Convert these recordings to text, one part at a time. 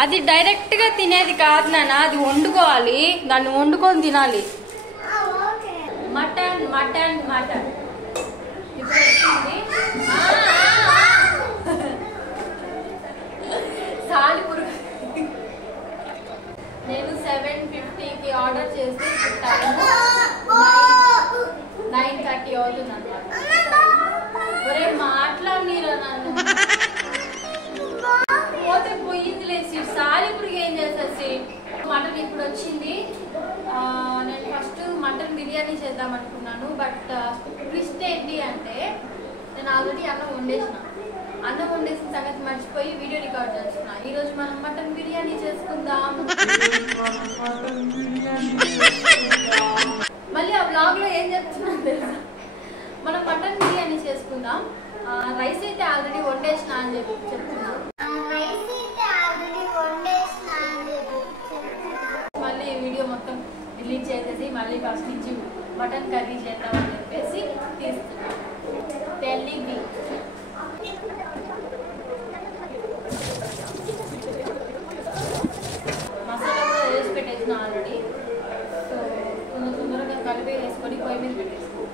అది డైరెక్ట్ గా తినేది కాదు నాన్న, అది వండుకోవాలి, దాన్ని వండుకొని తినాలి. మటన్ మటన్ మటన్ ఇప్పుడు వచ్చింది. సాలిపురు నేను 7:50కి ఆర్డర్ చేస్తే టైం 9:30 అవుతుంది అన్నమాట. ఒరే మాట్లాడిరా నన్ను, పోతే పోయింది లేసి సాలిపురికి ఏం చేసేసి. మటన్ ఇప్పుడు వచ్చింది. నేను ఫస్ట్ మటన్ బిర్యానీ చేద్దాం అనుకున్నాను. బట్ ట్విస్ట్ ఏంటి అంటే నేను ఆల్రెడీ అన్నం వండేసిన సంగతి మర్చిపోయి వీడియో రికార్డ్ చేస్తున్నా. ఈరోజు మనం మటన్ బిర్యానీ చేసుకుందాం. మళ్ళీ ఆ బ్లాగ్ లో ఏం చెప్తున్నాను తెలుసా, మనం మటన్ బిర్యానీ చేసుకుందాం. రైస్ అయితే ఆల్రెడీ వండేసిన అని చెప్తున్నా. మళ్ళీ వీడియో మొత్తం డిలీట్ చేసేసి మళ్ళీ ఫస్ట్ నుంచి మటన్ కర్రీ చేద్దామని చెప్పేసి తీస్తున్నా. టెల్లింగ్ మీ మసాలా కూడా వేసి పెట్టేసిన ఆల్రెడీ. సో తొందరగా కలిపి వేసుకొని పొయ్యి మీద పెట్టేసుకో.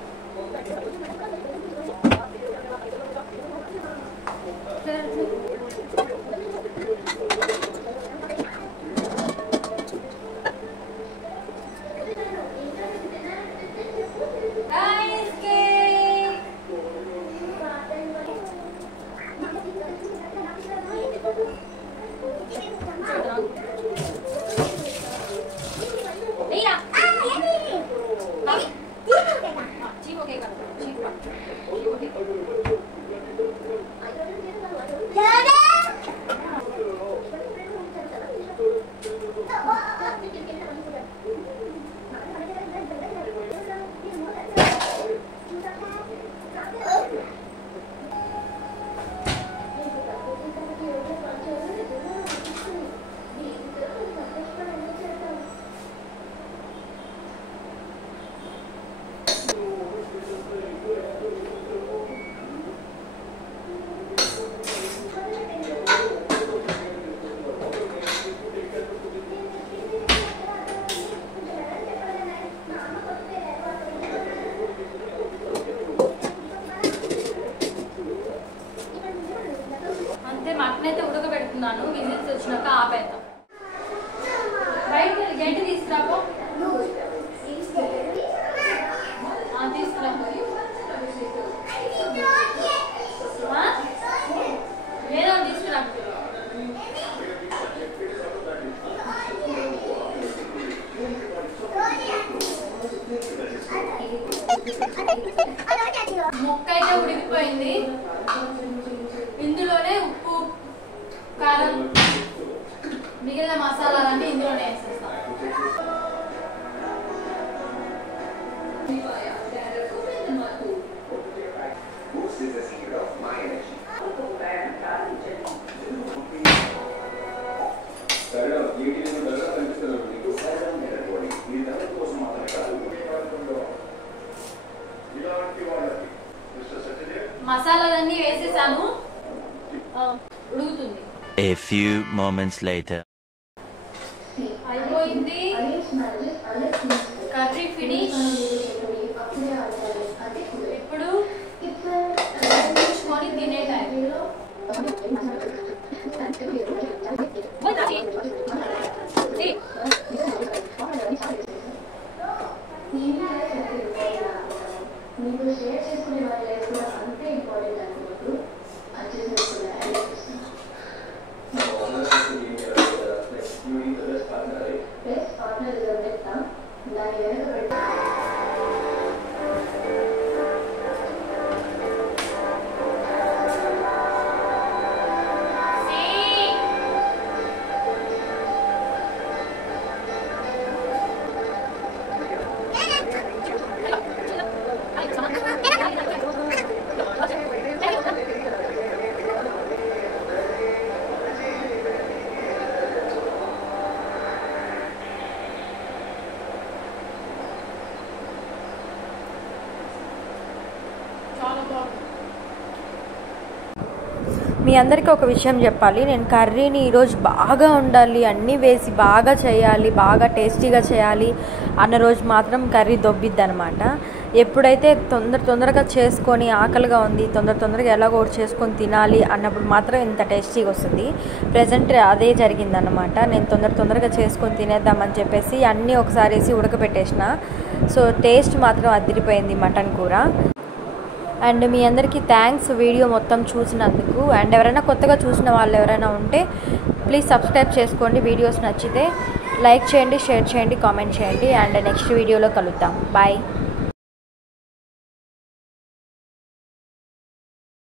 మటన్ అయితే ఉడకబెడుతున్నాను. విజిల్స్ వచ్చినాక ఆపేద్దాం. బయట గంట తీసుకురాపో, తీసుకురా. ఏదో తీసుకురా. మొక్క అయితే ఉడికిపోయింది. ఇందులోనే ఉప్పు, కారం, మిగిలిన మసాలాలన్నీ ఇందులోనే వేసేస్తాం. మసాలాలన్నీ వేసేసాను, ఉడుకుతుంది. A few moments later. అయిపోయింది, కర్రీ ఫినిష్. ఇప్పుడు చూసుకొని తినే టైంలో మీ అందరికీ ఒక విషయం చెప్పాలి, నేను కర్రీని ఈరోజు బాగా ఉండాలి, అన్నీ వేసి బాగా చేయాలి, బాగా టేస్టీగా చేయాలి అన్న రోజు మాత్రం కర్రీ దొబ్బిద్ది అనమాట. ఎప్పుడైతే తొందరగా చేసుకొని ఆకలిగా ఉంది, తొందరగా ఎలాగో ఒకటి చేసుకొని తినాలి అన్నప్పుడు మాత్రం ఇంత టేస్టీగా వస్తుంది. ప్రజెంట్ అదే జరిగిందనమాట. నేను తొందరగా చేసుకొని తినేద్దామని చెప్పేసి అన్నీ ఒకసారి వేసి ఉడకబెట్టేసిన. సో టేస్ట్ మాత్రం అదిరిపోయింది మటన్ కూర. అండ్ మీ అందరికీ థ్యాంక్స్ వీడియో మొత్తం చూసినందుకు. అండ్ ఎవరైనా కొత్తగా చూసిన వాళ్ళు ఎవరైనా ఉంటే ప్లీజ్ సబ్స్క్రైబ్ చేసుకోండి. వీడియోస్ నచ్చితే లైక్ చేయండి, షేర్ చేయండి, కామెంట్ చేయండి. అండ్ నెక్స్ట్ వీడియోలో కలుద్దాం. బాయ్.